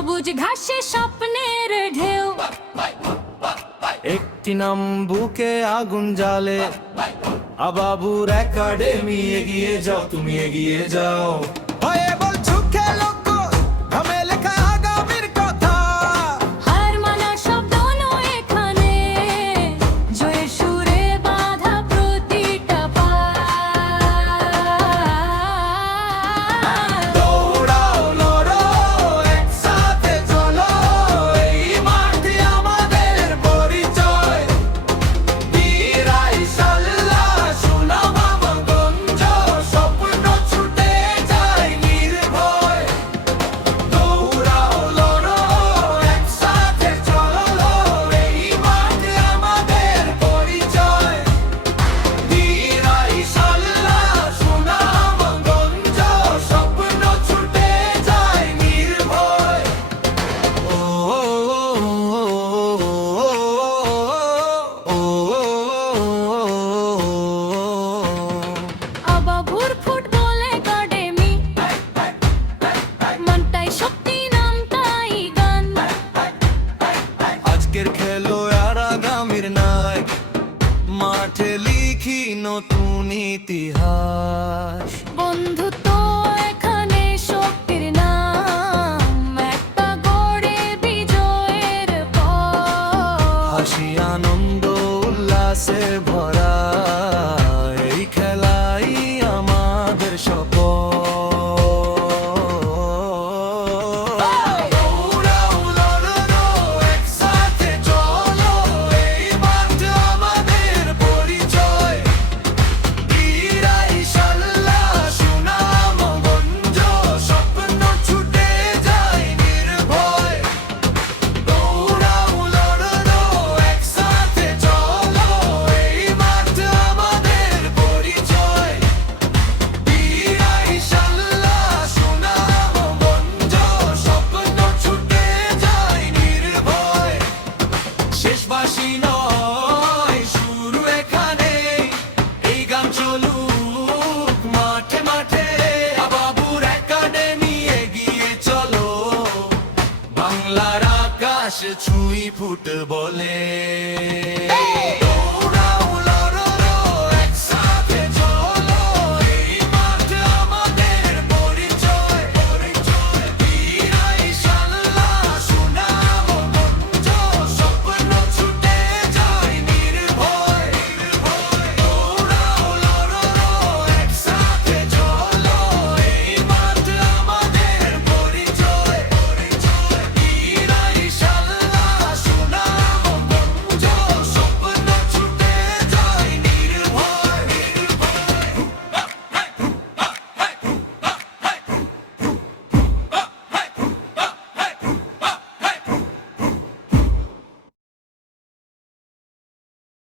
সবুজ ঘাসে স্বপ্নের ঢেউ। একটি নাম বুকে আগুন জ্বালে, আবাবুর একাডেমি। এগিয়ে যাও, তুমি এগিয়ে যাও। হয়ে বলছো খেলো গোল, আমি লেখা আগামীর কথা। হার মানার শব্দ নয় এখানে, জয়ের সুরে বাঁধা প্রতিটা পায়। দৌড়াও, লড়ো, একসাথে চলো, এই মাঠে আমাদের পরিচয়। বীরাই সাল্লা, সুনাম গঞ্জ, স্বপ্ন ছুটে যায় নির্ভয়। দৌড়াও, লড়ো, একসাথে চলো, এই মাঠে আমাদের পরিচয়। বীরাই সাল্লা, সুনাম গঞ্জ, স্বপ্ন ছুটে যায় নির্ভয়। আবাবুর ফুটবল একাডেমি, মনটাই শক্তি নামটাই গান। আজকের খেলোয়াড় আগামীর নায়ক, মাঠে লিখি নতুন ইতিহাস। বন্ধুত্ব এখানে শক্তির নাম, একটা গড়ে বিজয়ের পথ। হাসি আনন্দ উল্লাসে ভরা, এই খেলাই আমাদের শপথ। দৌড়াও, লড়ো, একসাথে চলো, এই মাঠ আমাদের পরিচয়। বীরাই সাল্লা, সুনাম গঞ্জ, স্বপ্ন ছুটে যায় নির্ভয়। দৌড়াও, লড়ো, একসাথে চলো, এই মাঠ আমাদের পরিচয়। বীরাই সাল্লা, সুনাম গঞ্জ, স্বপ্ন ছুটে যায় নির্ভয়। শেষ বাসি নয়, শুরু এখানে, এই গান চলুক মাঠে মাঠে। আবাবুর একাডেমি, এগিয়ে চলো, বাংলার আকাশ ছুঁই ফুটবলে।